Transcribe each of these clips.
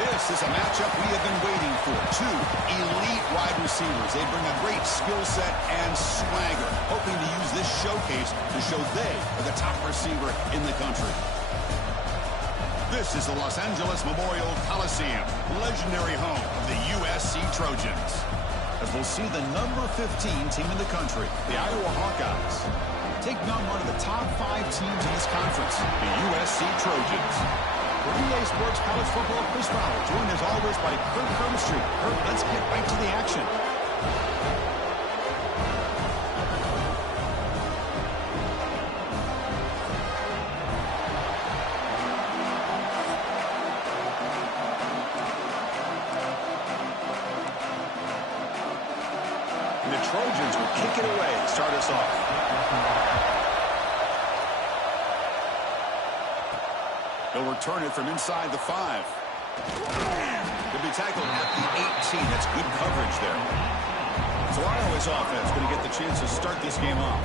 This is a matchup we have been waiting for. Two elite wide receivers. They bring a great skill set and swagger, hoping to use this showcase to show they are the top receiver in the country. This is the Los Angeles Memorial Coliseum, legendary home of the USC Trojans. As we'll see the number 15 team in the country, the Iowa Hawkeyes, taking on one of the top 5 teams in this conference, the USC Trojans. For EA Sports College Football, Chris Fowler, joined as always by Kirk Hermstreet. Kirk, let's get right to the action. And the Trojans will kick it away to start us off. He'll return it from inside the 5. He'll be tackled at the 18. That's good coverage there. So Iowa's offense going to get the chance to start this game off.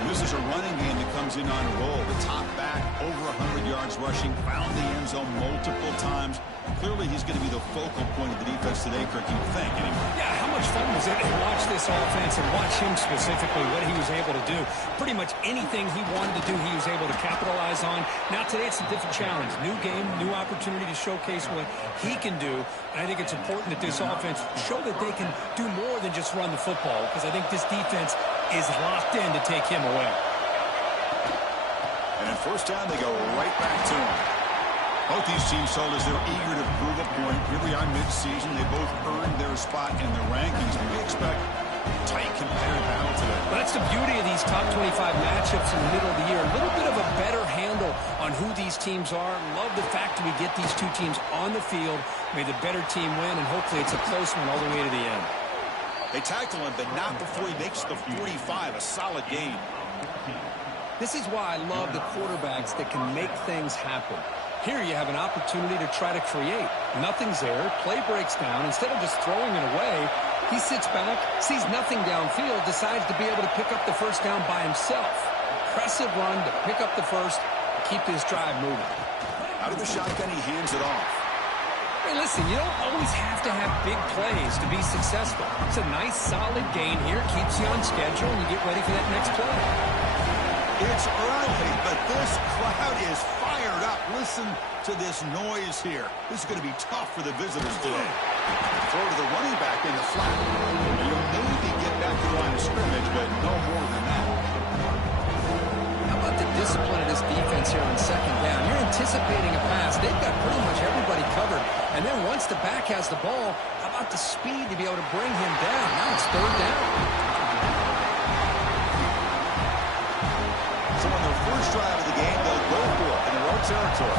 And this is a running game that comes in on a roll. The top back, over 100 yards rushing, found the end zone multiple times. Clearly, he's going to be the focal point of the defense today, Kirk, you think, anyway. Yeah, how much fun was it to watch this offense and watch him specifically, what he was able to do. Pretty much anything he wanted to do, he was able to capitalize on. Now, today, it's a different challenge. New game, new opportunity to showcase what he can do. And I think it's important that this offense show that they can do more than just run the football, because I think this defense is locked in to take him away. And at first down, they go right back to him. Both these teams told us they're eager to prove a point. Here we are mid-season. They both earned their spot in the rankings. And we expect tight competitive battle today. Well, that's the beauty of these top 25 matchups in the middle of the year. A little bit of a better handle on who these teams are. Love the fact that we get these two teams on the field. May the better team win, and hopefully it's a close one all the way to the end. They tackle him, but not before he makes the 45. A solid gain. This is why I love the quarterbacks that can make things happen. Here you have an opportunity to try to create. Nothing's there. Play breaks down. Instead of just throwing it away, he sits back, sees nothing downfield, decides to be able to pick up the first down by himself. Impressive run to pick up the first, keep this drive moving. Out of the shotgun, he hands it off. Hey, listen, you don't always have to have big plays to be successful. It's a nice, solid gain here. Keeps you on schedule, and you get ready for that next play. It's early, but this crowd is fired up. Listen to this noise here. This is going to be tough for the visitors today. Throw to the running back in the flat. You'll maybe get back to the line of scrimmage, but no more than that. How about the discipline of this defense here on second down? You're anticipating a pass. They've got pretty much everybody covered. And then once the back has the ball, how about the speed to be able to bring him down? Now it's third down. So on their first drive of the game, they'll go for it in their own territory.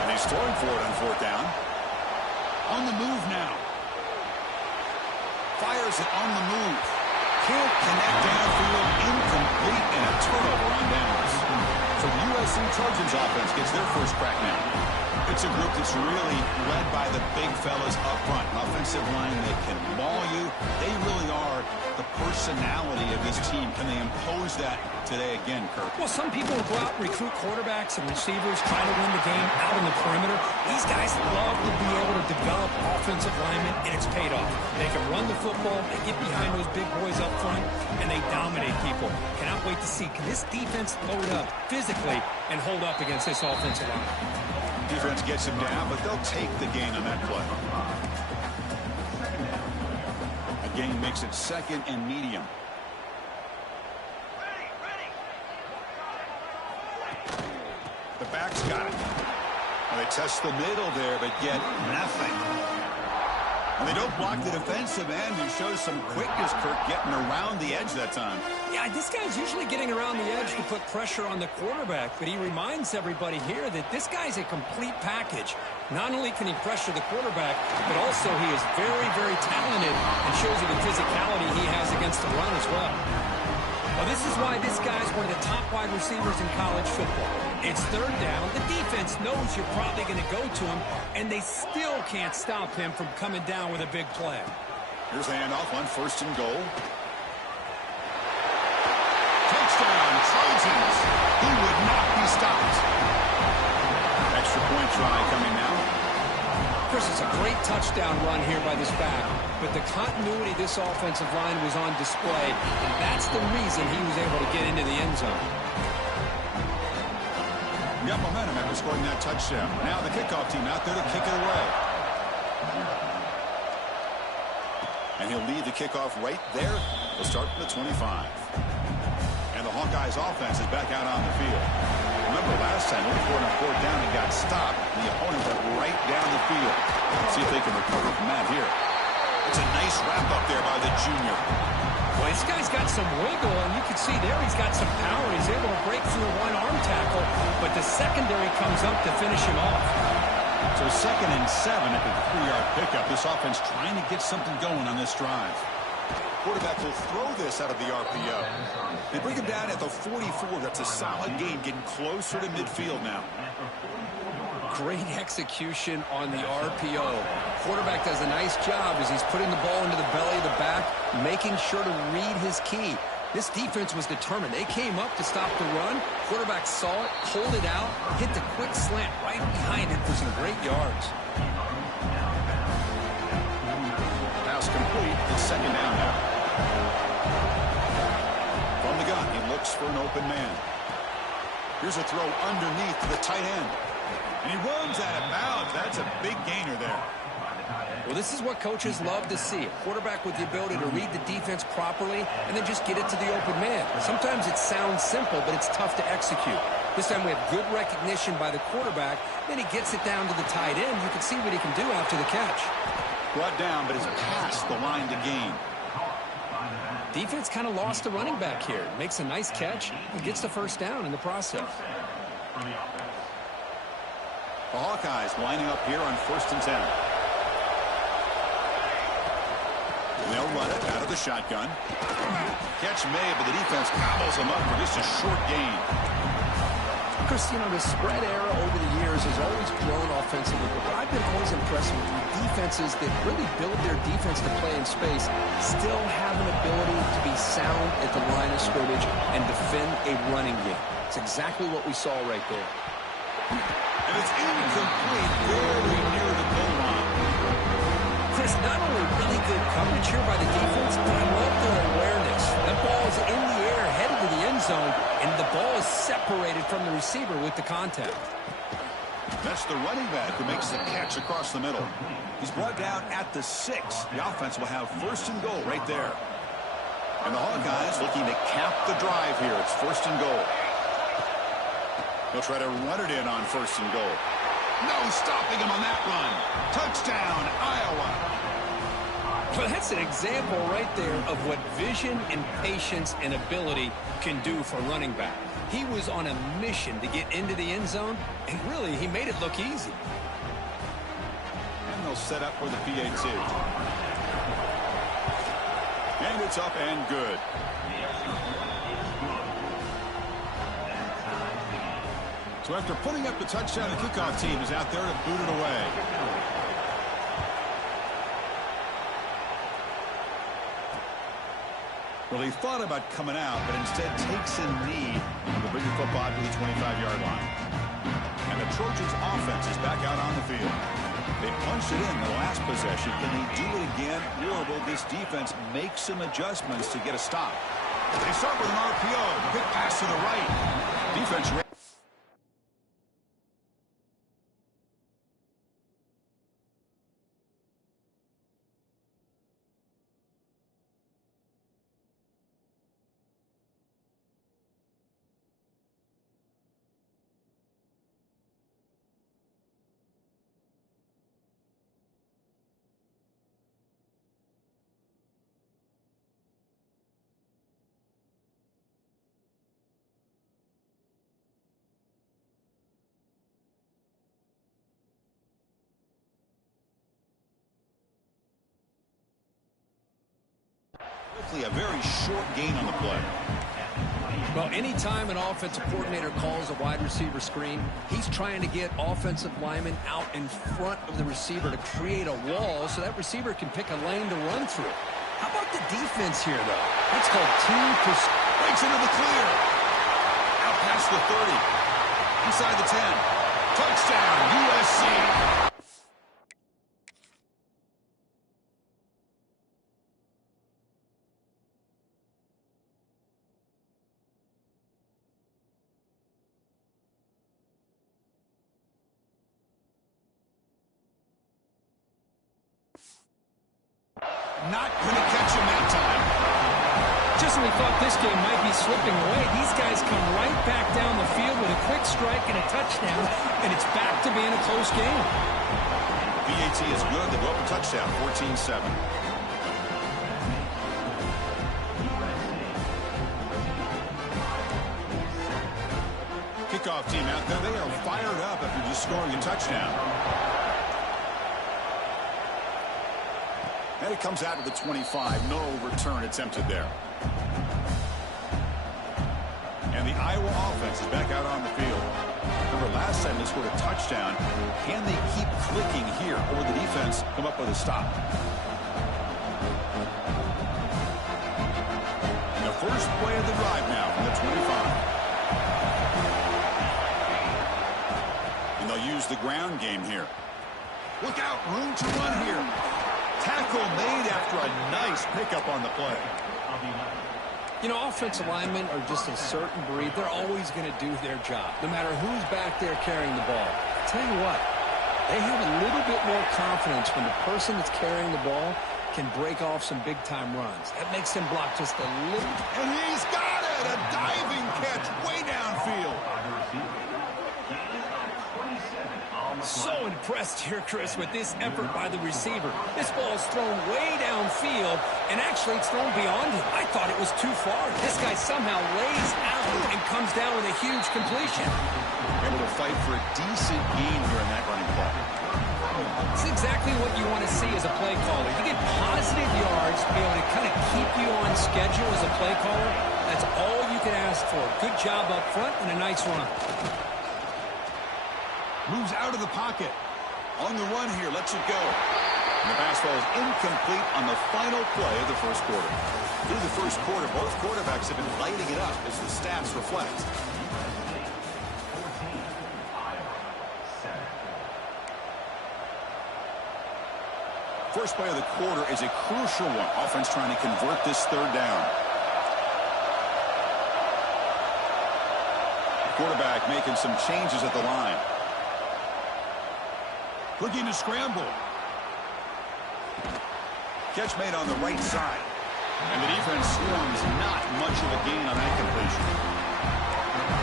And he's throwing for it on fourth down. On the move now. Fires it on the move. Can't connect downfield. Incomplete, and a turnover on downs. So the USC Trojans offense gets their first crack now. It's a group that's really led by the big fellas up front. An offensive line that can maul you. They really are the personality of this team. Can they impose that today again, Kirk? Well, some people will go out and recruit quarterbacks and receivers, try to win the game out in the perimeter. These guys love to be able to develop offensive linemen, and it's paid off. They can run the football, they get behind those big boys up front, and they dominate people. Cannot wait to see, can this defense load up physically and hold up against this offensive line? Defense gets him down, but they'll take the gain on that play. A gain makes it second and medium. The back's got it. Well, they test the middle there, but get nothing. And they don't block the defensive end, who shows some quickness, Kirk, getting around the edge that time. Yeah, this guy's usually getting around the edge to put pressure on the quarterback, but he reminds everybody here that this guy's a complete package. Not only can he pressure the quarterback, but also he is very, very talented and shows you the physicality he has against the run as well. Well, this is why this guy's one of the top wide receivers in college football. It's third down. The defense knows you're probably going to go to him, and they still can't stop him from coming down with a big play. Here's the handoff on first and goal. Touchdown, Trojans. He would not be stopped. Extra point try coming now. Chris, it's a great touchdown run here by this back, but the continuity of this offensive line was on display, and that's the reason he was able to get into the end zone. Got momentum after scoring that touchdown. Now the kickoff team out there to kick it away. And he'll lead the kickoff right there. We'll start from the 25. And the Hawkeyes offense is back out on the field. Remember last time, we were on a fourth down and got stopped. The opponent went right down the field. Let's see if they can recover from that here. It's a nice wrap up there by the junior. Well, this guy's got some wiggle, and you can see there he's got some power. He's able to break through one arm tackle, but the secondary comes up to finish him off. So 2nd and 7 at the 3-yard pickup. This offense trying to get something going on this drive. Quarterback will throw this out of the RPO. They bring him down at the 44. That's a solid gain, getting closer to midfield now. Great execution on the RPO. Quarterback does a nice job as he's putting the ball into the belly of the back, making sure to read his key. This defense was determined. They came up to stop the run. Quarterback saw it, pulled it out, hit the quick slant right behind it for some great yards. Pass complete. It's second down now. From the gun, he looks for an open man. Here's a throw underneath to the tight end. And he runs out of bounds. That's a big gainer there. Well, this is what coaches love to see. A quarterback with the ability to read the defense properly and then just get it to the open man. Sometimes it sounds simple, but it's tough to execute. This time we have good recognition by the quarterback. Then he gets it down to the tight end. You can see what he can do after the catch. Brought down, but is past the line to gain. Defense kind of lost the running back here. Makes a nice catch and gets the first down in the process. The Hawkeyes lining up here on 1st and 10. They'll run it out of the shotgun. Catch made, but the defense gobbles him up for just a short gain. Chris, you know, the spread era over the years has always grown offensively, but I've been always impressed with defenses that really build their defense to play in space, still have an ability to be sound at the line of scrimmage and defend a running game. It's exactly what we saw right there. And it's incomplete, very near the goal line. Chris, not only really good coverage here by the defense, but I love their awareness. That ball is in the air, headed to the end zone, and the ball is separated from the receiver with the contact. That's the running back who makes the catch across the middle. He's brought down at the 6. The offense will have 1st and goal right there. And the Hawkeyes looking to cap the drive here. It's 1st and goal. He'll try to run it in on 1st and goal. No stopping him on that run. Touchdown, Iowa. Well, that's an example right there of what vision and patience and ability can do for a running back. He was on a mission to get into the end zone, and really, he made it look easy. And they'll set up for the PAT. And it's up and good. So after putting up the touchdown, the kickoff team is out there to boot it away. Well, he thought about coming out, but instead takes a knee to bring the football to the 25-yard line. And the Trojans' offense is back out on the field. They punched it in the last possession. Can they do it again, or will this defense make some adjustments to get a stop? They start with an RPO. Quick pass to the right. Defense ready. A very short gain on the play. Well, anytime an offensive coordinator calls a wide receiver screen, he's trying to get offensive linemen out in front of the receiver to create a wall so that receiver can pick a lane to run through. How about the defense here, though? That's called team pursuit. Breaks into the clear. Out past the 30. Inside the 10. Touchdown, USC. Not going to catch him that time. Just when we thought this game might be slipping away, these guys come right back down the field with a quick strike and a touchdown, and it's back to being a close game. BAT is good. They go up a touchdown, 14-7. Kickoff team out there. They are fired up after just scoring a touchdown. And it comes out to the 25. No return attempted there. And the Iowa offense is back out on the field. Remember, last time they scored a touchdown. Can they keep clicking here, or will the defense come up with a stop? And the first play of the drive now from the 25. And they'll use the ground game here. Look out, room to run here. Tackle made after a nice pickup on the play. You know, offensive linemen are just a certain breed. They're always going to do their job, no matter who's back there carrying the ball. I'll tell you what, they have a little bit more confidence when the person that's carrying the ball can break off some big-time runs. That makes them block just a little. And he's got it! A diving catch way downfield. So impressed here, Chris, with this effort by the receiver. This ball's thrown way downfield, and actually it's thrown beyond him. I thought it was too far. This guy somehow lays out and comes down with a huge completion. Able to fight for a decent gain here in that running play. It's exactly what you want to see as a play caller. You get positive yards, be able to kind of keep you on schedule as a play caller. That's all you can ask for. Good job up front and a nice run. Moves out of the pocket. On the run here, lets it go. And the pass ball is incomplete on the final play of the first quarter. Through the first quarter, both quarterbacks have been lighting it up as the stats reflect. First play of the quarter is a crucial one. Offense trying to convert this third down. Quarterback making some changes at the line. Looking to scramble. Catch made on the right side. And the defense swarms not much of a gain on that completion.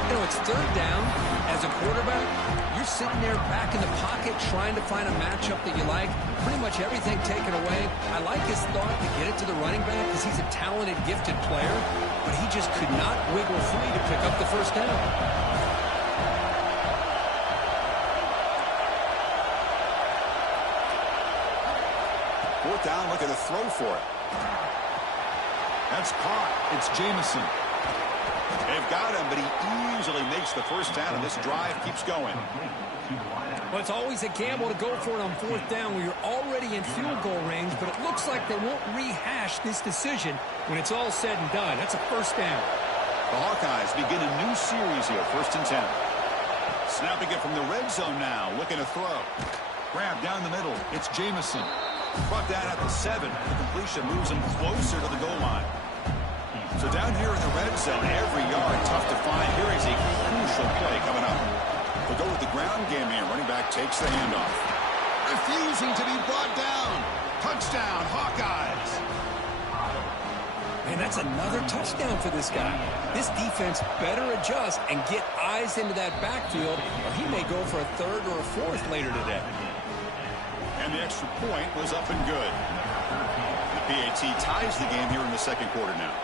You know, it's third down. As a quarterback, you're sitting there back in the pocket trying to find a matchup that you like. Pretty much everything taken away. I like his thought to get it to the running back because he's a talented, gifted player. But he just could not wiggle free to pick up the first down. Fourth down, look at the throw for it. That's caught. It's Jamison. They've got him, but he easily makes the first down, and this drive keeps going. Well, it's always a gamble to go for it on fourth down when you're already in field goal range, but it looks like they won't rehash this decision when it's all said and done. That's a first down. The Hawkeyes begin a new series here, 1st and 10. Snapping it from the red zone now, looking to throw. Grab down the middle. It's Jamison. Brought down at the 7. The completion moves him closer to the goal line. So down here in the red zone, every yard tough to find. Here is a crucial play coming up. They'll go with the ground game here. Running back takes the handoff. Refusing to be brought down. Touchdown, Hawkeyes. Man, that's another touchdown for this guy. This defense better adjust and get eyes into that backfield, or he may go for a third or a fourth later today. And the extra point was up and good. The PAT ties the game here in the second quarter now.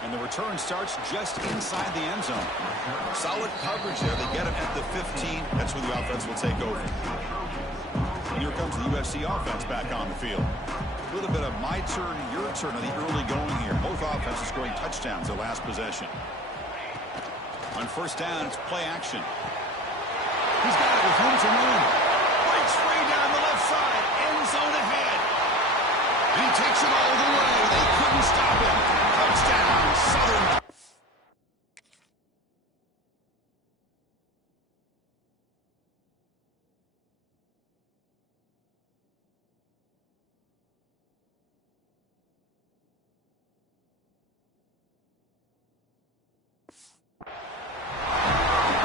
And the return starts just inside the end zone. Solid coverage there. They get him at the 15. That's where the offense will take over. And here comes the UFC offense back on the field. A little bit of my turn, your turn on the early going here. Both offenses scoring touchdowns their last possession. On first down, it's play action. He's got it with room to run. Breaks free down the left side. End zone ahead. And he takes it all the way. They couldn't stop him. Touchdown, Southern.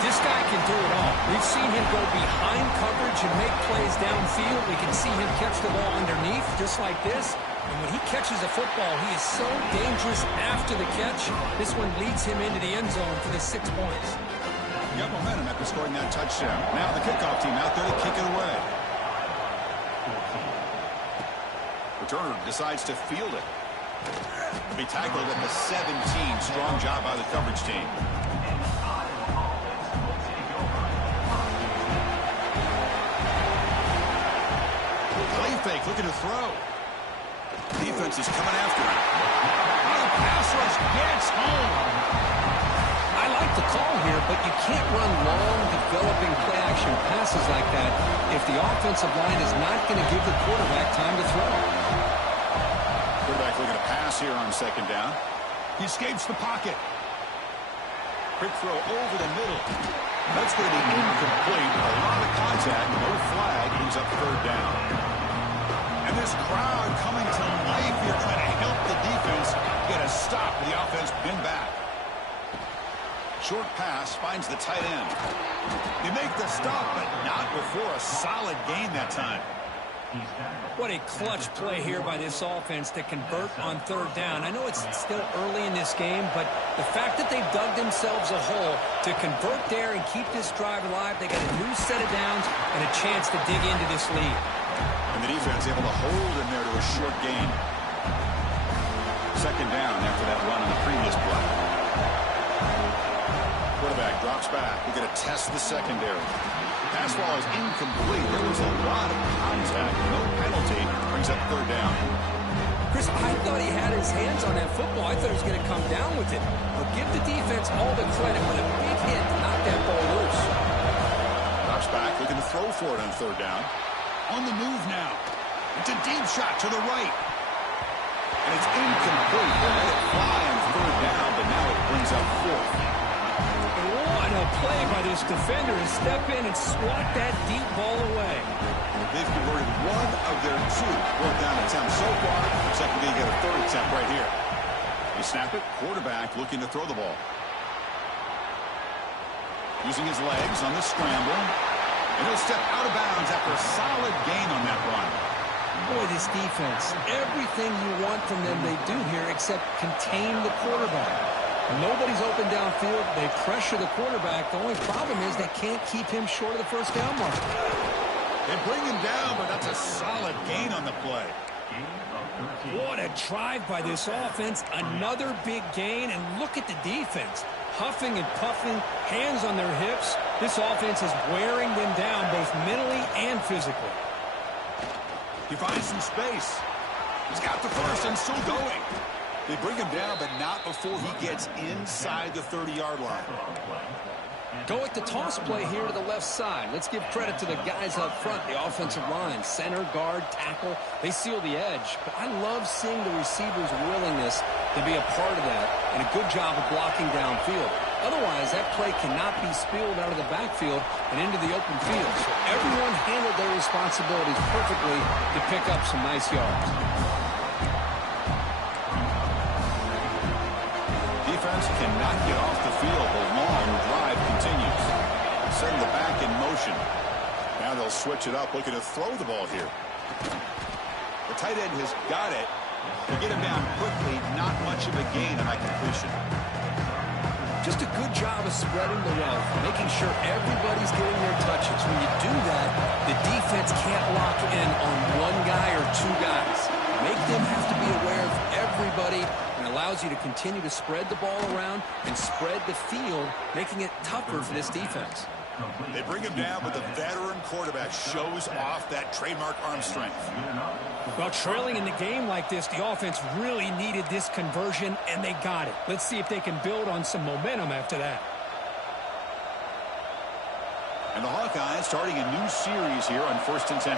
This guy can do it all. We've seen him go behind coverage and make plays downfield. We can see him catch the ball underneath just like this. And when he catches a football, he is so dangerous after the catch. This one leads him into the end zone for the 6 points. Got momentum after scoring that touchdown. Now the kickoff team out there to kick it away. Returner decides to field it. He'll be tackled at the 17. Strong job by the coverage team. Play fake, looking to throw. Defense is coming after him. Oh, the pass rush gets home. I like the call here, but you can't run long, developing play-action passes like that if the offensive line is not going to give the quarterback time to throw. Quarterback looking to pass here on second down. He escapes the pocket. Quick throw over the middle. That's going to be incomplete. A lot of contact, no flag, brings up third down. And this crowd coming to life here, trying to help the defense get a stop with the offense pinned back. Short pass finds the tight end. They make the stop, but not before a solid gain that time. What a clutch play here by this offense to convert on third down. I know it's still early in this game, but the fact that they've dug themselves a hole to convert there and keep this drive alive, they got a new set of downs and a chance to dig into this lead. And the defense able to hold in there to a short gain. Second down after that run on the previous play. Quarterback drops back. We're going to test the secondary. Pass ball is incomplete. There was a lot of contact. No penalty. Brings up third down. Chris, I thought he had his hands on that football. I thought he was going to come down with it. But give the defense all the credit with a big hit to knock that ball loose. Drops back. Looking to throw for it on third down. On the move now. It's a deep shot to the right. And it's incomplete. They let it fly on third down, but now it brings up fourth. What a play by this defender to step in and swat that deep ball away. They've converted one of their two fourth down attempts so far. Looks like we're going to get a third attempt right here. They snap it. Quarterback looking to throw the ball. Using his legs on the scramble. And he'll step out of bounds after a solid gain on that run. Boy, this defense, everything you want from them they do here except contain the quarterback. Nobody's open downfield. They pressure the quarterback. The only problem is they can't keep him short of the first down mark. They bring him down, but that's a solid gain on the play. What a drive by this offense. Another big gain, and look at the defense. Huffing and puffing, hands on their hips. This offense is wearing them down both mentally and physically. He finds some space. He's got the first and still going. They bring him down, but not before he gets inside the 30-yard line. Go at the toss play here to the left side. Let's give credit to the guys up front, the offensive line. Center, guard, tackle, they seal the edge. But I love seeing the receiver's willingness to be a part of that, and a good job of blocking downfield. Otherwise, that play cannot be spilled out of the backfield and into the open field. So everyone handled their responsibilities perfectly to pick up some nice yards. Defense cannot get off the field. The long drive continues. Send the back in motion. Now they'll switch it up, looking to throw the ball here. The tight end has got it. They get him down quickly. Not much of a gain on that completion. Just a good job of spreading the wealth, making sure everybody's getting their touches. When you do that, the defense can't lock in on one guy or two guys. Make them have to be aware of everybody, and allows you to continue to spread the ball around and spread the field, making it tougher for this defense. They bring him down, but the veteran quarterback shows off that trademark arm strength. Well, trailing in the game like this, the offense really needed this conversion, and they got it. Let's see if they can build on some momentum after that. And the Hawkeyes starting a new series here on 1st and 10.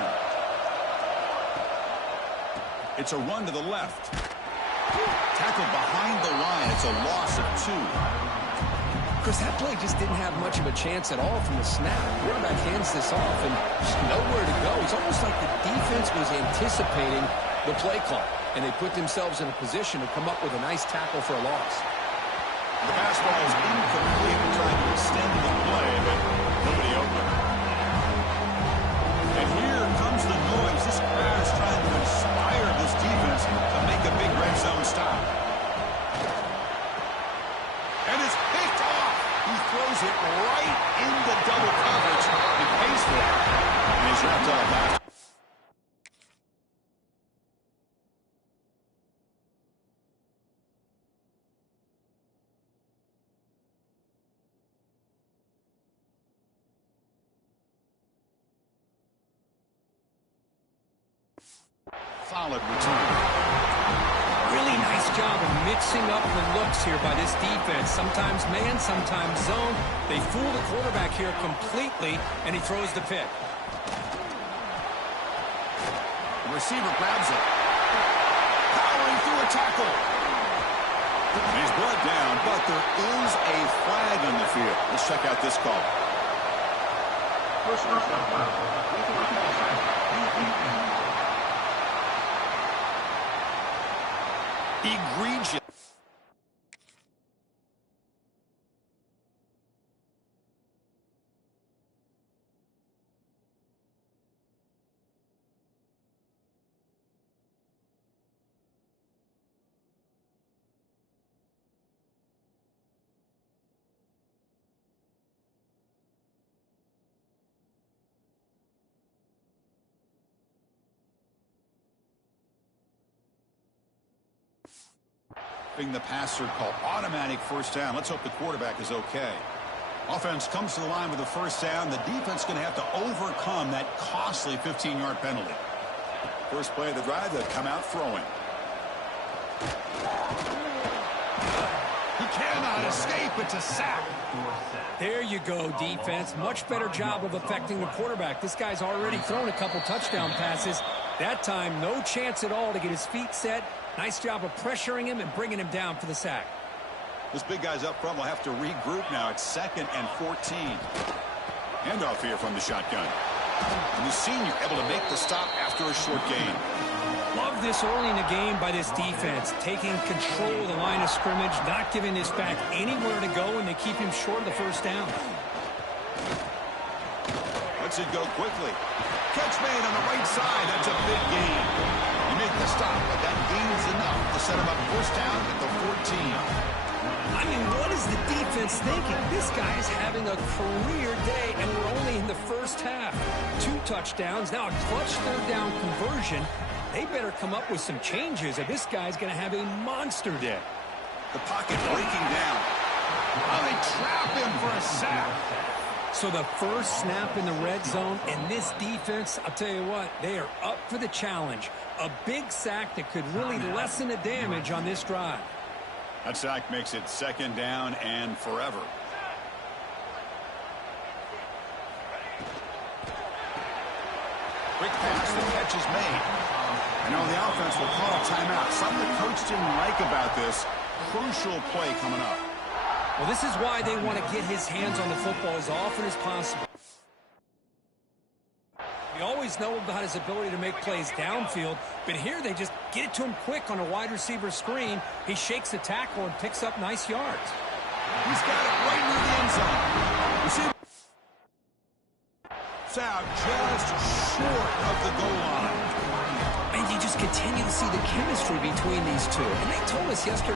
It's a run to the left. Tackled behind the line. It's a loss of 2. Chris, that play just didn't have much of a chance at all from the snap. Quarterback hands this off and just nowhere to go. It's almost like the defense was anticipating the play clock, and they put themselves in a position to come up with a nice tackle for a loss. The pass ball is incomplete. We're trying to extend the play, but nobody open. And here comes the noise. This crowd is trying to inspire this defense to make a big red zone stop. And it's picked off. He throws it right into double coverage. He pays for it. And he's wrapped up that. Solid return. Really nice job of mixing up the looks here by this defense. Sometimes man, sometimes zone. They fool the quarterback here completely, and he throws the pick. The receiver grabs it. Powering through a tackle. He's brought down, but there is a flag on the field. Let's check out this call. Egregious. The passer call. Automatic first down. Let's hope the quarterback is okay. Offense comes to the line with the first down. The defense is going to have to overcome that costly 15-yard penalty. First play of the drive, they'll come out throwing. He cannot escape. It's a sack. There you go, defense. Much better job of affecting the quarterback. This guy's already thrown a couple touchdown passes. That time, no chance at all to get his feet set. Nice job of pressuring him and bringing him down for the sack. This big guy's up front will have to regroup now. It's 2nd and 14. Handoff here from the shotgun. And the senior able to make the stop after a short gain. Love this early in the game by this defense. Taking control of the line of scrimmage, not giving this back anywhere to go, and they keep him short of the first down. Lets it go quickly. Catch made on the right side. That's a big gain. You make the stop, but that gain is enough to set him up first down at the 14. I mean, what is the defense thinking? This guy is having a career day, and we're only in the first half. 2 touchdowns, now a clutch third down conversion. They better come up with some changes, or this guy's going to have a monster day. The pocket breaking down. Oh, they trap him for a sack. So the first snap in the red zone, and this defense, I'll tell you what, they are up for the challenge. A big sack that could really lessen the damage on this drive. That sack makes it 2nd down and forever. Quick pass, the catch is made. I know the offense will call a timeout. Something the coach didn't like about this. Crucial play coming up. Well, this is why they want to get his hands on the football as often as possible. We always know about his ability to make plays downfield, but here they just get it to him quick on a wide receiver screen. He shakes the tackle and picks up nice yards. He's got it right near the end zone. Receiver out just short of the goal line. And you just continue to see the chemistry between these two. And they told us yesterday.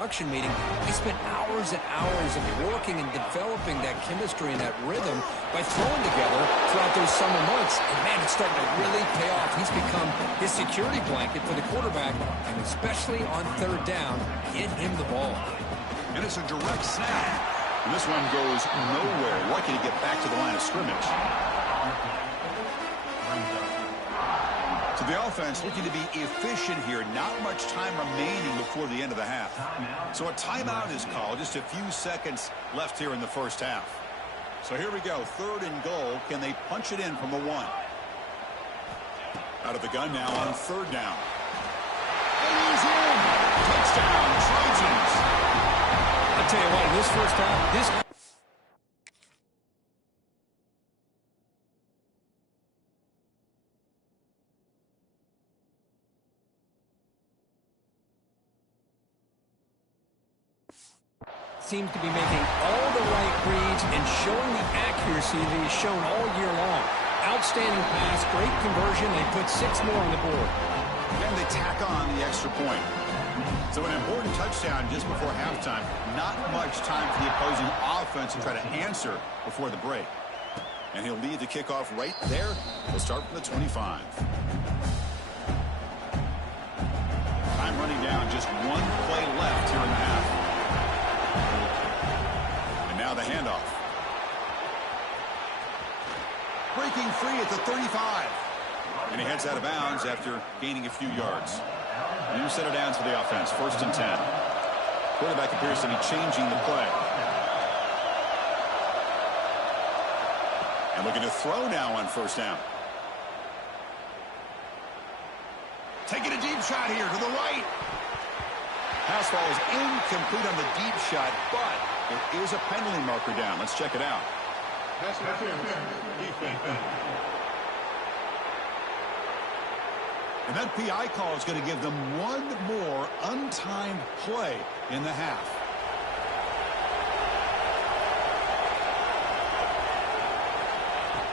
Production meeting, they spent hours and hours of working and developing that chemistry and that rhythm by throwing together throughout those summer months. And man, it's starting to really pay off. He's become his security blanket for the quarterback, and especially on third down, get him the ball. And it's a direct snap. And this one goes nowhere. Lucky to get back to the line of scrimmage. So the offense looking to be efficient here. Not much time remaining before the end of the half. So a timeout is called. Just a few seconds left here in the first half. So here we go. 3rd and goal. Can they punch it in from the 1? Out of the gun now on 3rd down. And he's in. Touchdown, Trojans. I'll tell you what, in this first half, this seems to be making all the right reads and showing the accuracy that he's shown all year long. Outstanding pass, great conversion. They put 6 more on the board. And they tack on the extra point. So an important touchdown just before halftime. Not much time for the opposing offense to try to answer before the break. And he'll lead the kickoff right there. We'll start from the 25. Time running down, just 1 play left here in the half. And now the handoff. Breaking free at the 35. And he heads out of bounds after gaining a few yards. New set of downs for the offense. 1st and 10. Quarterback appears to be changing the play. And looking to throw now on 1st down. Taking a deep shot here to the right. Pass ball is incomplete on the deep shot, but there is a penalty marker down. Let's check it out. And that PI call is going to give them 1 more untimed play in the half.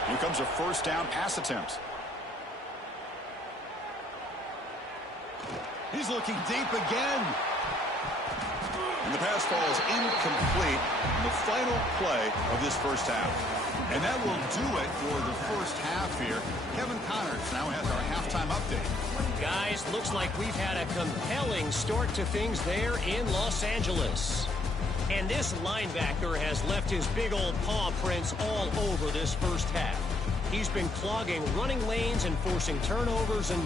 Here comes a 1st down pass attempt. He's looking deep again. And the pass ball is incomplete in the final play of this first half. And that will do it for the first half here. Kevin Connors now has our halftime update. Guys, looks like we've had a compelling start to things there in Los Angeles. And this linebacker has left his big old paw prints all over this first half. He's been clogging running lanes and forcing turnovers, and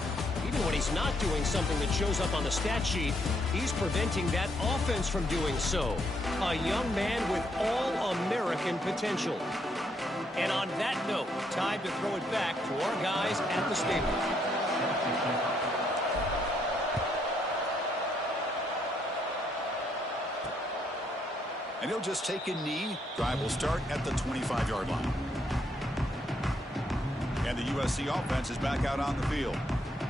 even when he's not doing something that shows up on the stat sheet, he's preventing that offense from doing so. A young man with all-American potential. And on that note, time to throw it back to our guys at the stable. And he'll just take a knee. Drive will start at the 25-yard line. And the USC offense is back out on the field,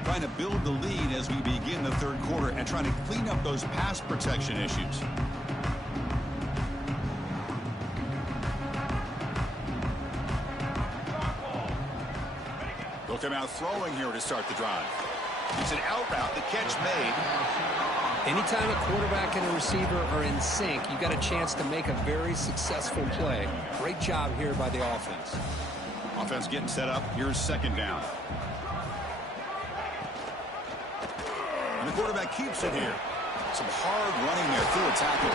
trying to build the lead as we begin the 3rd quarter and trying to clean up those pass protection issues. They'll come out throwing here to start the drive. It's an out route. The catch made. Anytime a quarterback and a receiver are in sync, you've got a chance to make a very successful play. Great job here by the offense. Offense getting set up. Here's 2nd down. And the quarterback keeps it here. Some hard running there through a tackle.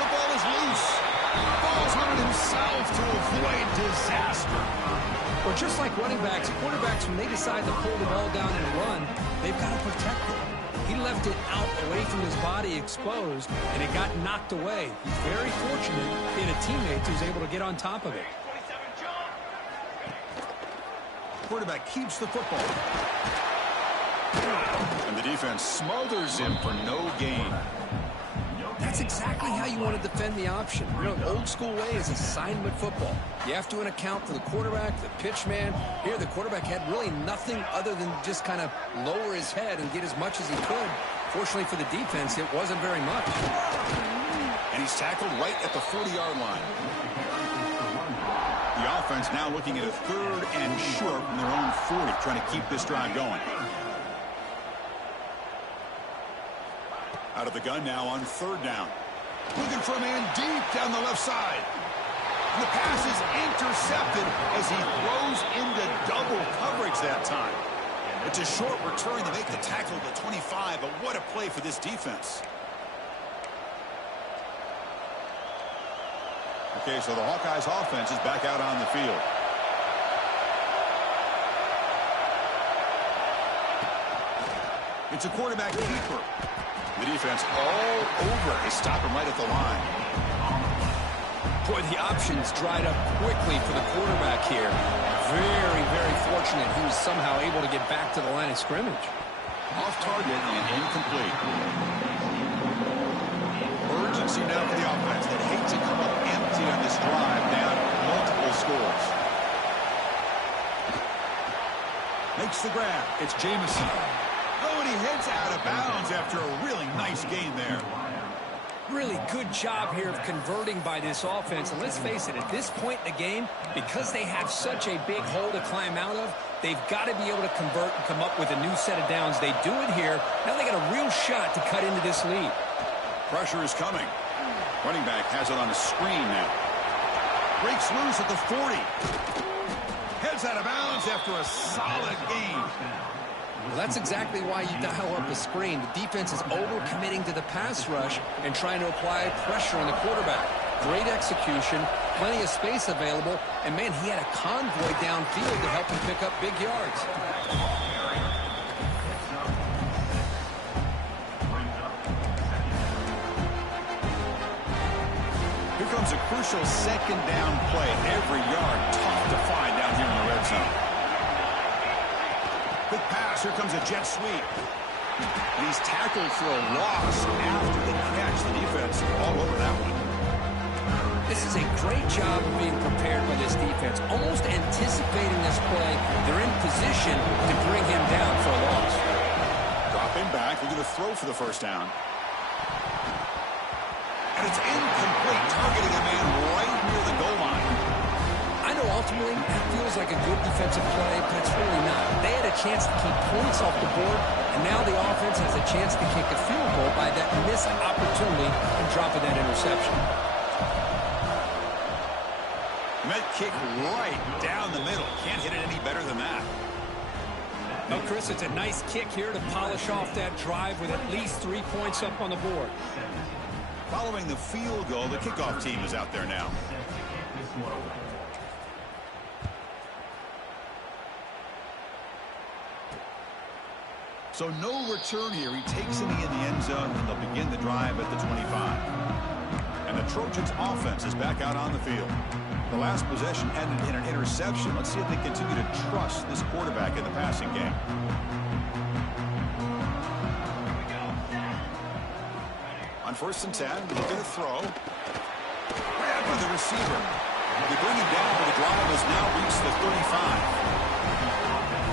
The ball is loose. Falls on it himself to avoid disaster. Well, just like running backs, quarterbacks, when they decide to pull the ball down and run, they've got to protect it. He left it out away from his body exposed, and it got knocked away. He's very fortunate he had a teammate who's able to get on top of it. Quarterback keeps the football. And the defense smothers him for no gain. That's exactly how you want to defend the option. You know, old school way is assignment football. You have to account for the quarterback, the pitch man. Here, the quarterback had really nothing other than just kind of lower his head and get as much as he could. Fortunately for the defense, it wasn't very much. And he's tackled right at the 40-yard line. The offense now looking at a 3rd and short from their own 40, trying to keep this drive going. Out of the gun now on 3rd down. Looking for a man deep down the left side. And the pass is intercepted as he throws into double coverage that time. It's a short return to make the tackle at the 25, but what a play for this defense. Okay, so the Hawkeyes offense is back out on the field. It's a quarterback keeper. The defense all over is stopping right at the line. Boy, the options dried up quickly for the quarterback here. Very, very fortunate he was somehow able to get back to the line of scrimmage. Off target and incomplete. Urgency now for the offense that hate to come up empty on this drive, down multiple scores. Makes the grab. It's Jamison. Oh, and he heads out of bounds after a really nice gain there. Really good job here of converting by this offense. And let's face it, at this point in the game, because they have such a big hole to climb out of, they've got to be able to convert and come up with a new set of downs. They do it here. Now they got a real shot to cut into this lead. Pressure is coming. Running back has it on a screen now. Breaks loose at the 40. Heads out of bounds after a solid gain. Well, that's exactly why you dial up a screen. The defense is over-committing to the pass rush and trying to apply pressure on the quarterback. Great execution, plenty of space available, and, man, he had a convoy downfield to help him pick up big yards. Here comes a crucial 2nd down play. Every yard tough to find down here in the red zone. Quick pass. Here comes a jet sweep. And he's tackled for a loss after the catch. The defense all over that one. This is a great job of being prepared by this defense. Almost anticipating this play, they're in position to bring him down for a loss. Drop him back. We're going to throw for the 1st down. And it's incomplete, targeting a man right near the goal line. I know ultimately that feels like a good defensive play, but it's really not. They had a chance to keep points off the board, and now the offense has a chance to kick a field goal by that missed opportunity and dropping that interception. That kick right down the middle. Can't hit it any better than that. Well, Chris, it's a nice kick here to polish off that drive with at least 3 points up on the board. Following the field goal, the kickoff team is out there now. So no return here. He takes it in the end zone, and they'll begin the drive at the 25. And the Trojans' offense is back out on the field. The last possession ended in an interception. Let's see if they continue to trust this quarterback in the passing game. On 1st and 10, looking to throw. Grabbed by the receiver. They bring him down, but the drive has now reached the 35.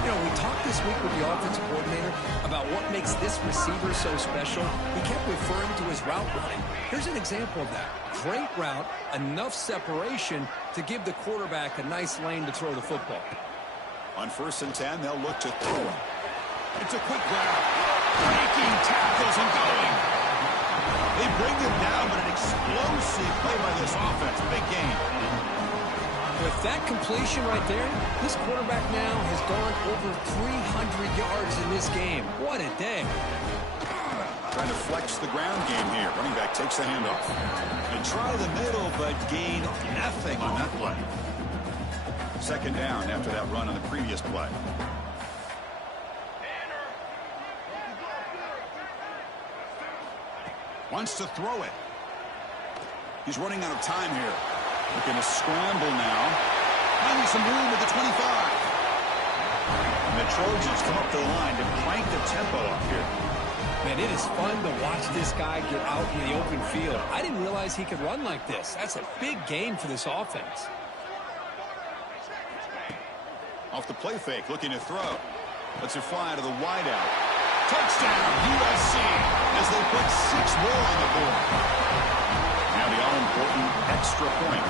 You know, we talked this week with the offensive coordinator about what makes this receiver so special. He kept referring to his route running. Here's an example of that. Great route, enough separation to give the quarterback a nice lane to throw the football. On 1st and 10, they'll look to throw it. It's a quick grab. Breaking tackles and going. They bring him down, but an explosive play by this offense. Big game. With that completion right there, this quarterback now has gone over 300 yards in this game. What a day. Trying to flex the ground game here. Running back takes the handoff. They try the middle, but gain nothing on that play. 2nd down after that run on the previous play. Wants to throw it. He's running out of time here. Looking to scramble now. Finding some room at the 25. And the Trojans come up to the line to crank the tempo up here. Man, it is fun to watch this guy get out in the open field. I didn't realize he could run like this. That's a big game for this offense. Off the play fake, looking to throw. Lets it fly to the wideout. Touchdown, USC, as they put 6 more on the board. Now the all-important extra point.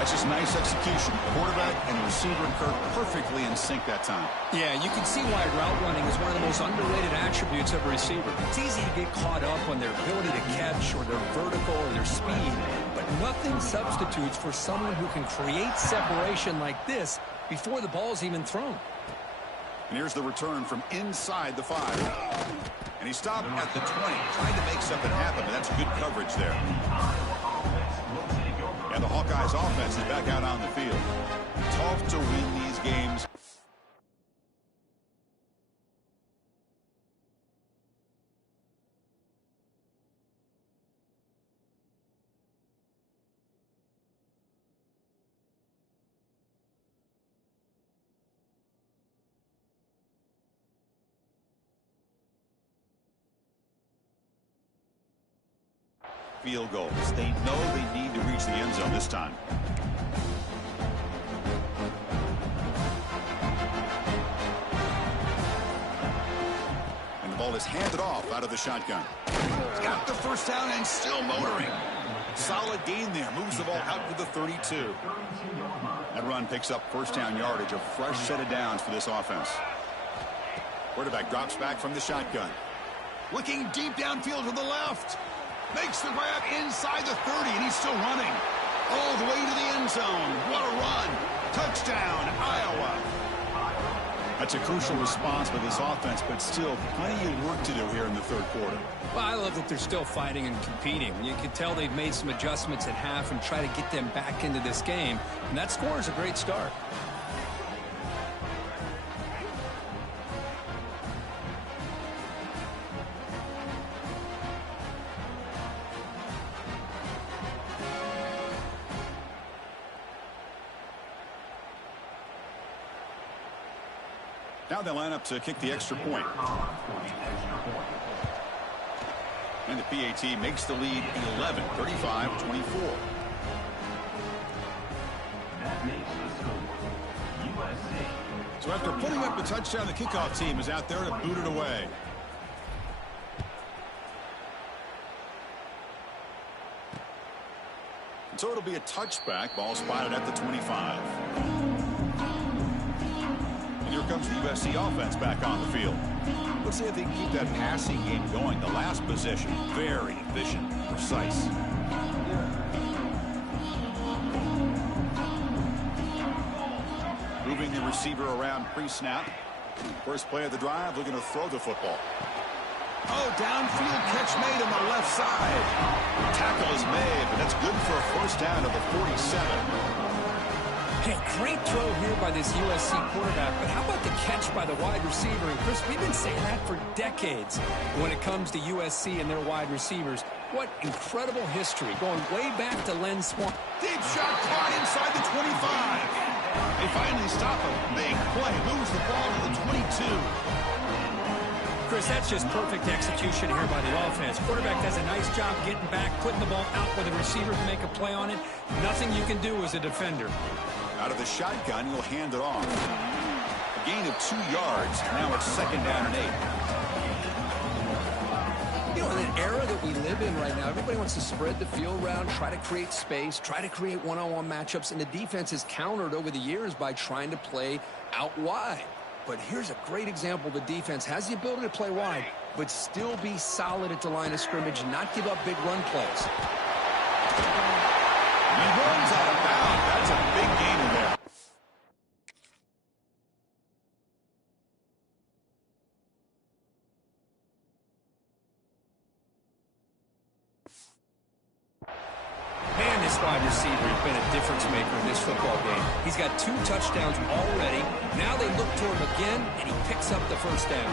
That's just nice execution. The quarterback and the receiver and Kirk perfectly in sync that time. Yeah, you can see why route running is one of the most underrated attributes of a receiver. It's easy to get caught up on their ability to catch or their vertical or their speed, but nothing substitutes for someone who can create separation like this before the ball's even thrown. And here's the return from inside the 5. And he stopped at the 20, trying to make something happen, but that's good coverage there. And the Hawkeyes offense is back out on the field. Tough to win these games. Field goals. They know they need to reach the end zone this time. And the ball is handed off out of the shotgun. He's got the first down and still motoring. Solid gain there. Moves the ball out to the 32. That run picks up first down yardage. A fresh set of downs for this offense. Quarterback drops back from the shotgun. Looking deep downfield to the left. Makes the grab inside the 30, and he's still running. All the way to the end zone. What a run. Touchdown, Iowa. That's a crucial response by this offense, but still plenty of work to do here in the third quarter. Well, I love that they're still fighting and competing. You can tell they've made some adjustments at half and try to get them back into this game, and that score is a great start. Now they line up to kick the extra point. And the PAT makes the lead 11, 35-24. So after putting up a touchdown, the kickoff team is out there to boot it away. And so it'll be a touchback. Ball spotted at the 25. Here comes the USC offense back on the field. Let's see if they can keep that passing game going. The last possession, very efficient, precise. Moving the receiver around pre-snap. First play of the drive, looking to throw the football. Oh, downfield catch made on the left side. Tackle is made, but that's good for a first down to the 47. Hey, great throw here by this USC quarterback, but how about the catch by the wide receiver? And Chris, we've been saying that for decades when it comes to USC and their wide receivers. What incredible history, going way back to Len Swan. Deep shot caught inside the 25. They finally stop him. Big play, moves the ball to the 22. Chris, that's just perfect execution here by the offense. Quarterback does a nice job getting back, putting the ball out where the receiver can make a play on it. Nothing you can do as a defender. Out of the shotgun, he'll hand it off. A gain of 2 yards. Now it's second down and 8. You know, in an era that we live in right now, everybody wants to spread the field around, try to create space, try to create one-on-one matchups, and the defense has countered over the years by trying to play out wide. But here's a great example. The defense has the ability to play wide, but still be solid at the line of scrimmage and not give up big run plays. He runs out of bounds. That's a big gain in there. Man, this wide receiver has been a difference maker in this football game. He's got 2 touchdowns already. Now they look to him again, and he picks up the first down.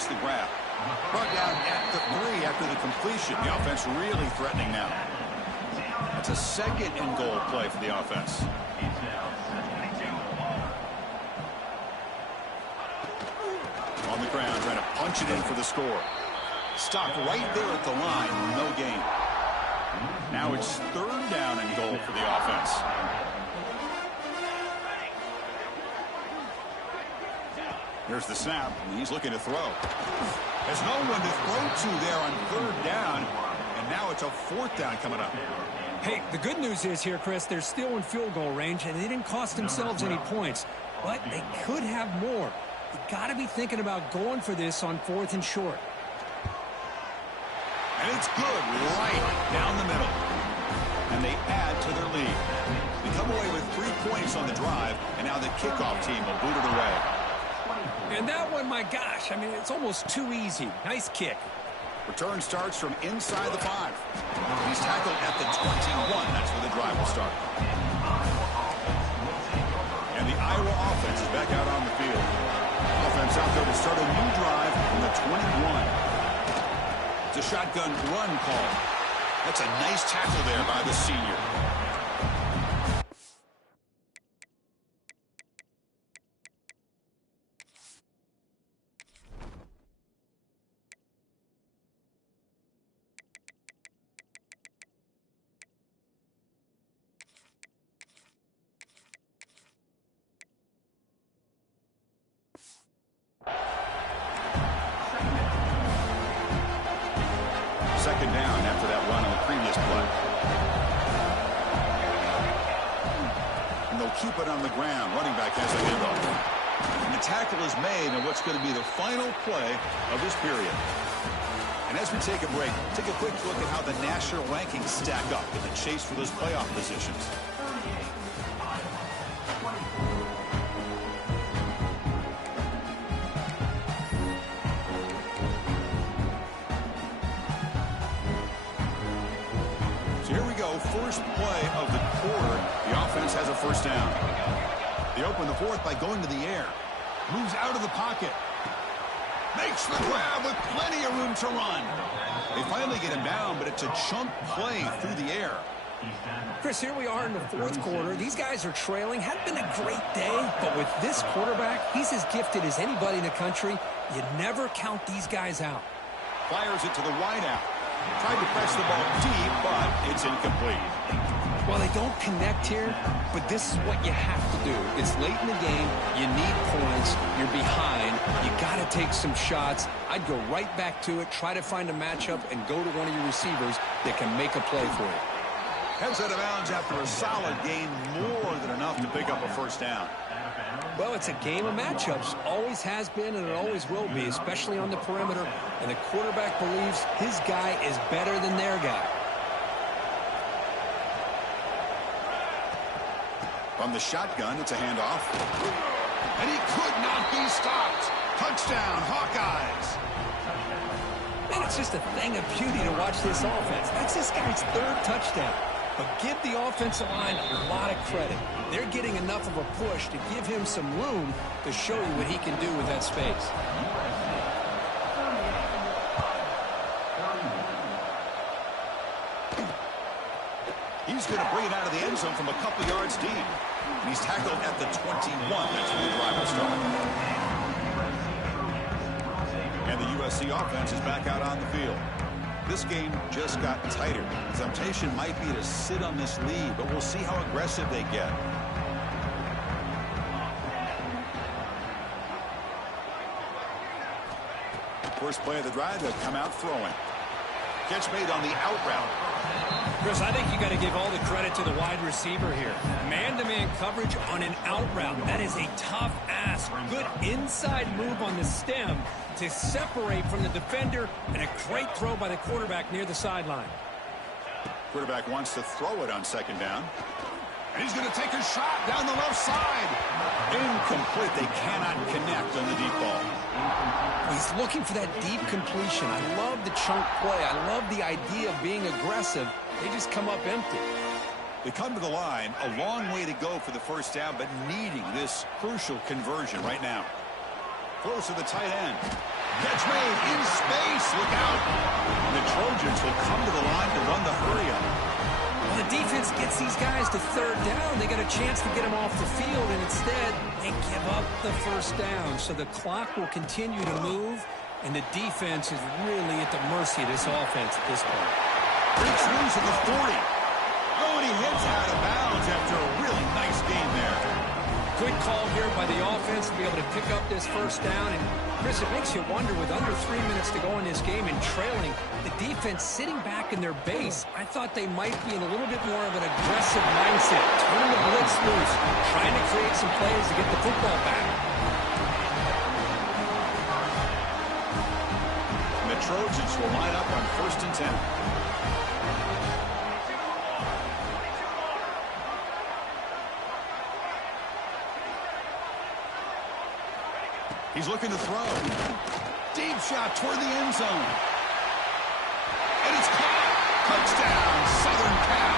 makes the grab. Brought down at the 3 after the completion. The offense really threatening now. It's a 2nd and goal play for the offense. On the ground, trying to punch it in for the score. Stopped right there at the line, no gain. Now it's 3rd down and goal for the offense. Here's the snap, and he's looking to throw. There's no one to throw to there on 3rd down, and now it's a 4th down coming up. Hey, the good news is here, Chris, they're still in field goal range, and they didn't cost themselves any points, but they could have more. You got to be thinking about going for this on 4th and short. And it's good right down the middle. And they add to their lead. They come away with 3 points on the drive, and now the kickoff team will boot it away. And that one, my gosh, I mean, it's almost too easy. Nice kick. Return starts from inside the 5. He's tackled at the 21. That's where the drive will start. And the Iowa offense is back out on the field. Offense out there to start a new drive from the 21. It's a shotgun run call. That's a nice tackle there by the senior. Second down after that run on the previous play. And they'll keep it on the ground. Running back has a handoff. And the tackle is made on what's going to be the final play of this period. And as we take a break, take a quick look at how the national rankings stack up in the chase for those playoff positions. First play of the quarter, the offense has a 1st down. They open the 4th by going to the air. Moves out of the pocket. Makes the grab with plenty of room to run. They finally get him down, but it's a chunk play through the air. Chris, here we are in the 4th quarter. These guys are trailing. Hadn't been a great day, but with this quarterback, he's as gifted as anybody in the country. You never count these guys out. Fires it to the wideout. Tried to press the ball deep, but it's incomplete. Well, they don't connect here, but this is what you have to do. It's late in the game. You need points. You're behind. You got to take some shots. I'd go right back to it, try to find a matchup, and go to one of your receivers that can make a play for you. Heads out of bounds after a solid gain, more than enough to pick up a 1st down. Well, it's a game of matchups. Always has been, and it always will be, especially on the perimeter. And the quarterback believes his guy is better than their guy. From the shotgun, it's a handoff. And he could not be stopped. Touchdown, Hawkeyes. Man, it's just a thing of beauty to watch this offense. That's this guy's 3rd touchdown. But give the offensive line a lot of credit. They're getting enough of a push to give him some room to show you what he can do with that space. He's going to bring it out of the end zone from a couple yards deep. And he's tackled at the 21. That's where the drive will start. And the USC offense is back out on the field. This game just got tighter. The temptation might be to sit on this lead, but we'll see how aggressive they get. First play of the drive, they'll come out throwing. Catch made on the out route. Chris, I think you got to give all the credit to the wide receiver here. Man-to-man coverage on an out route. That is a tough ask. Good inside move on the stem to separate from the defender, and a great throw by the quarterback near the sideline. Quarterback wants to throw it on 2nd down. And he's going to take a shot down the left side. Incomplete. They cannot connect on the deep ball. He's looking for that deep completion. I love the chunk play. I love the idea of being aggressive. They just come up empty. They come to the line, a long way to go for the 1st down, but needing this crucial conversion right now. Close to the tight end. Catch made in space. Look out. And the Trojans will come to the line to run the hurry-up. Well, the defense gets these guys to third down. They got a chance to get them off the field, and instead they give up the first down. So the clock will continue to move, and the defense is really at the mercy of this offense at this point. Breaks loose at the 40. Oh, and he hits out of bounds after a really nice game there. Good call here by the offense to be able to pick up this first down. And, Chris, it makes you wonder, with under 3 minutes to go in this game and trailing, the defense sitting back in their base, I thought they might be in a little bit more of an aggressive mindset, turning the blitz loose, trying to create some plays to get the football back. And the Trojans will line up on 1st and 10. He's looking to throw. Deep shot toward the end zone. And it's caught. Touchdown, Southern Cal.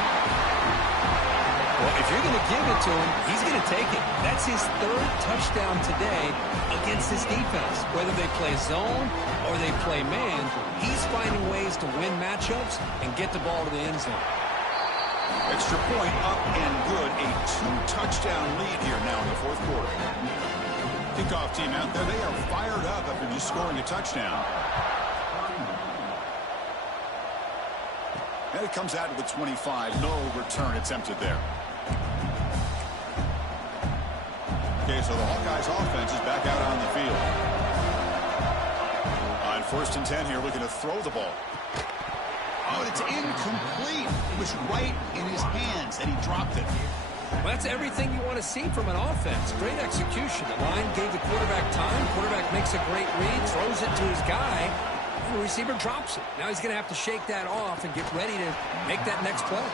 Well, if you're going to give it to him, he's going to take it. That's his 3rd touchdown today against this defense. Whether they play zone or they play man, he's finding ways to win matchups and get the ball to the end zone. Extra point up and good. A 2-touchdown lead here now in the 4th quarter. Kickoff team out there, they are fired up after just scoring a touchdown. And it comes out to the 25. No return attempted there. Okay, so the Hawkeyes offense is back out on the field. On 1st and 10 here, looking to throw the ball. Oh, it's incomplete. It was right in his hands, and he dropped it. Well, that's everything you want to see from an offense. Great execution. The line gave the quarterback time. Quarterback makes a great read, throws it to his guy, and the receiver drops it. Now he's going to have to shake that off and get ready to make that next play.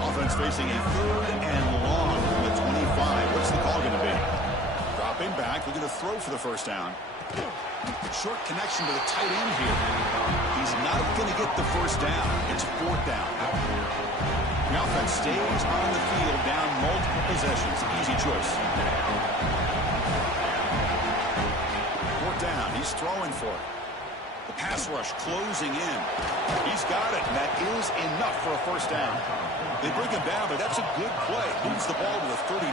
Offense facing a 3rd and long from the 25. What's the call going to be? Dropping back. We're going to throw for the first down. Short connection to the tight end here. He's not going to get the first down. It's 4th down. The offense stays on the field down multiple possessions. Easy choice. 4th down. He's throwing for it. The pass rush closing in. He's got it, and that is enough for a first down. They bring him down, but that's a good play. Moves the ball to the 39.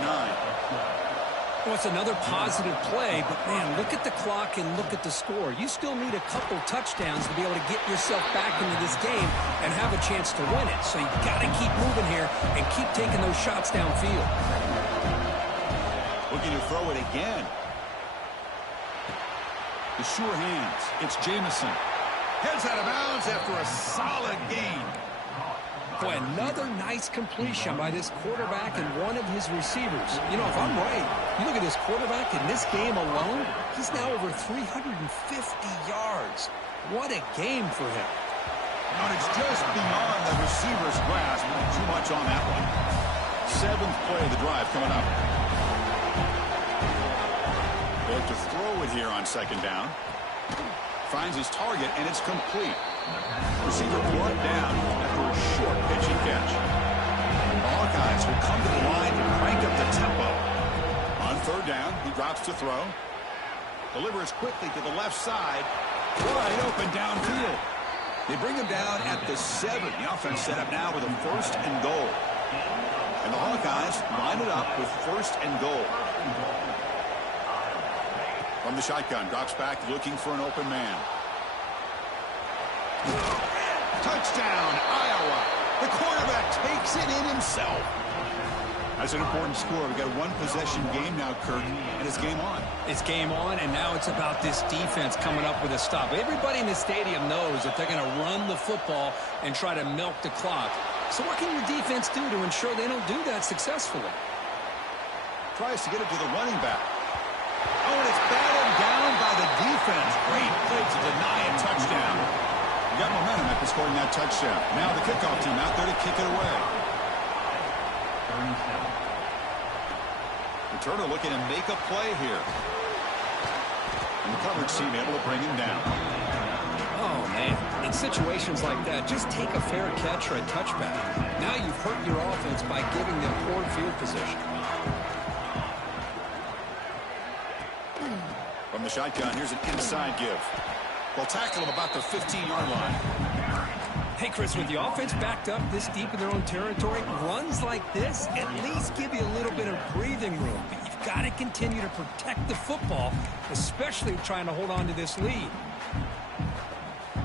Well, it's another positive play, but, man, look at the clock and look at the score. You still need a couple touchdowns to be able to get yourself back into this game and have a chance to win it. So you got to keep moving here and keep taking those shots downfield. Looking to throw it again. The sure hands. It's Jamison. Heads out of bounds after a solid gain. Boy, another nice completion by this quarterback and one of his receivers. You know, if I'm right, you look at this quarterback in this game alone, he's now over 350 yards. What a game for him. And it's just beyond the receiver's grasp. Too much on that one. 7th play of the drive coming up. They have to throw it here on 2nd down. Finds his target, and it's complete. Receiver brought down after a short pitch and catch. The Hawkeyes will come to the line and crank up the tempo. On 3rd down, he drops to throw. Delivers quickly to the left side. Wide open downfield. They bring him down at the 7. The offense set up now with a 1st and goal. And the Hawkeyes line it up with 1st and goal. From the shotgun, drops back looking for an open man. Touchdown, Iowa. The quarterback takes it in himself. That's an important score. We've got a 1-possession game now, Kirk, and it's game on. It's game on, and now it's about this defense coming up with a stop. Everybody in the stadium knows that they're going to run the football and try to milk the clock. So what can your defense do to ensure they don't do that successfully? Tries to get it to the running back. Oh, and it's batted down by the defense. Great play to deny a touchdown. We got momentum after scoring that touchdown. Now the kickoff team out there to kick it away. Returner looking to make a play here. And the coverage team able to bring him down. Oh, man. In situations like that, just take a fair catch or a touchback. Now you've hurt your offense by giving them poor field position. From the shotgun, here's an inside give. They'll tackle him about the 15-yard line. Hey, Chris, with the offense backed up this deep in their own territory, runs like this at least give you a little bit of breathing room. But you've got to continue to protect the football, especially trying to hold on to this lead.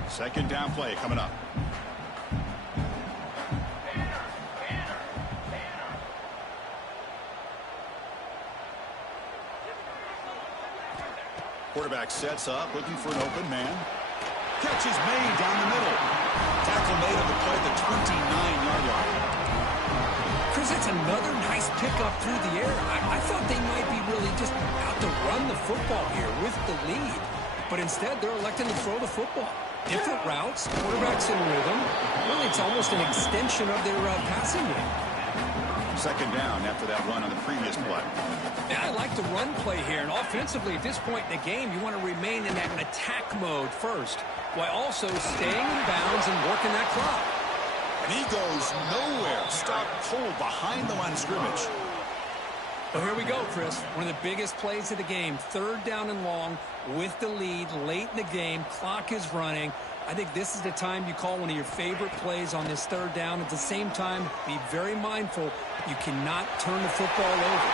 Second down play coming up. Quarterback sets up, looking for an open man. Catch is made down the middle. Tackle made on the play at the 29-yard line. Chris, that's another nice pickup through the air. I thought they might be really just out to run the football here with the lead. But instead, they're electing to throw the football. Different routes, quarterbacks in rhythm. Really, it's almost an extension of their passing game. Second down after that run on the previous play. Yeah, I like the run play here. And offensively, at this point in the game, you want to remain in that attack mode first, while also staying in bounds and working that clock. And he goes nowhere. Stopped cold behind the line of scrimmage. Well, here we go, Chris. One of the biggest plays of the game. Third down and long with the lead late in the game. Clock is running. I think this is the time you call one of your favorite plays on this third down. At the same time, be very mindful. You cannot turn the football over.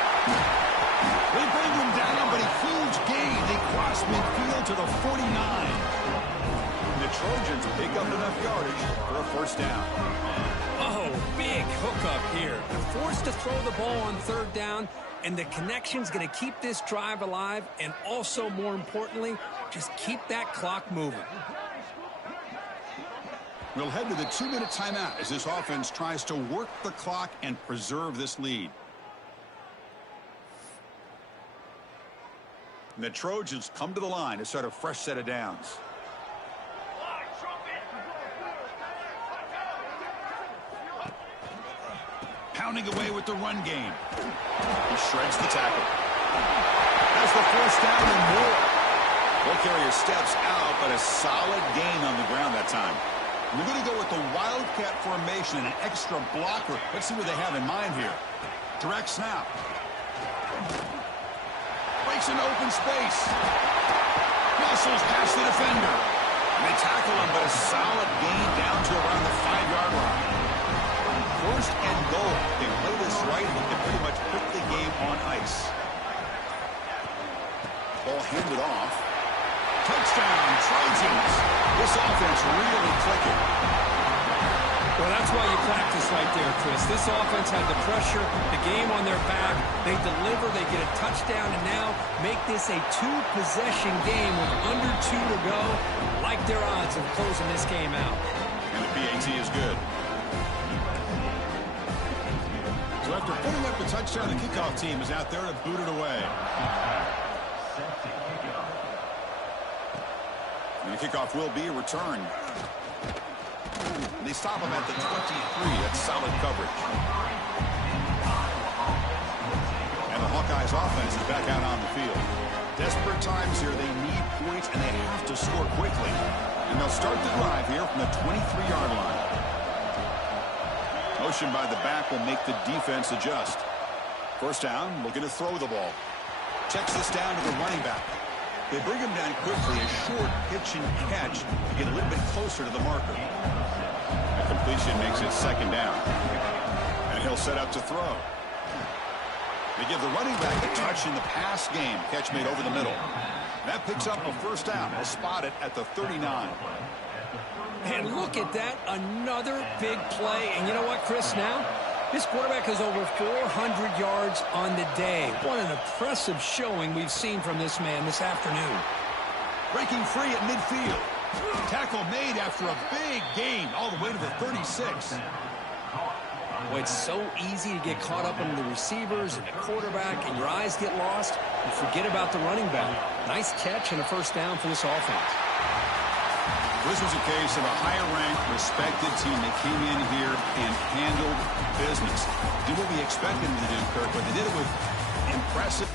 They bring him down, but a huge gain. They cross midfield to the 49. And the Trojans pick up enough yardage for a first down. Oh, big hookup here. They're forced to throw the ball on third down, and the connection's going to keep this drive alive, and also, more importantly, just keep that clock moving. We'll head to the 2-minute timeout as this offense tries to work the clock and preserve this lead. And the Trojans come to the line to start a fresh set of downs. Pounding away with the run game. He shreds the tackle. That's the first down and more. Ball carrier steps out, but a solid gain on the ground that time. We're going to go with the Wildcat formation and an extra blocker. Let's see what they have in mind here. Direct snap. Breaks an open space. Muscles past the defender. And they tackle him, but a solid gain down to around the 5-yard line. First and goal. They play this right, and can pretty much put the game on ice. Ball handed off. Touchdown, Trojans. This offense really clicking. Well, that's why you practice right there, Chris. This offense had the pressure, the game on their back. They deliver, they get a touchdown, and now make this a 2-possession game with under 2 to go. Like their odds of closing this game out. And the PAT is good. So after putting up the touchdown, the kickoff team is out there to boot it away. And the kickoff will be returned. They stop him at the 23. That's solid coverage. And the Hawkeyes offense is back out on the field. Desperate times here. They need points, and they have to score quickly. And they'll start the drive here from the 23-yard line. Motion by the back will make the defense adjust. First down, looking to throw the ball. Checks this down to the running back. They bring him down quickly, a short pitch and catch to get a little bit closer to the marker. A completion makes it second down. And he'll set up to throw. They give the running back a touch in the pass game. Catch made over the middle. That picks up a first down. They'll spot it at the 39. And look at that, another big play. And you know what, Chris, now? This quarterback has over 400 yards on the day. What an impressive showing we've seen from this man this afternoon. Breaking free at midfield. Tackle made after a big gain all the way to the 36. Boy, it's so easy to get caught up in the receivers and the quarterback, and your eyes get lost. You forget about the running back. Nice catch and a first down for this offense. This was a case of a higher-ranked, respected team that came in here and handled business. Did what we expected them to do, Kirk, but they did it with impressive...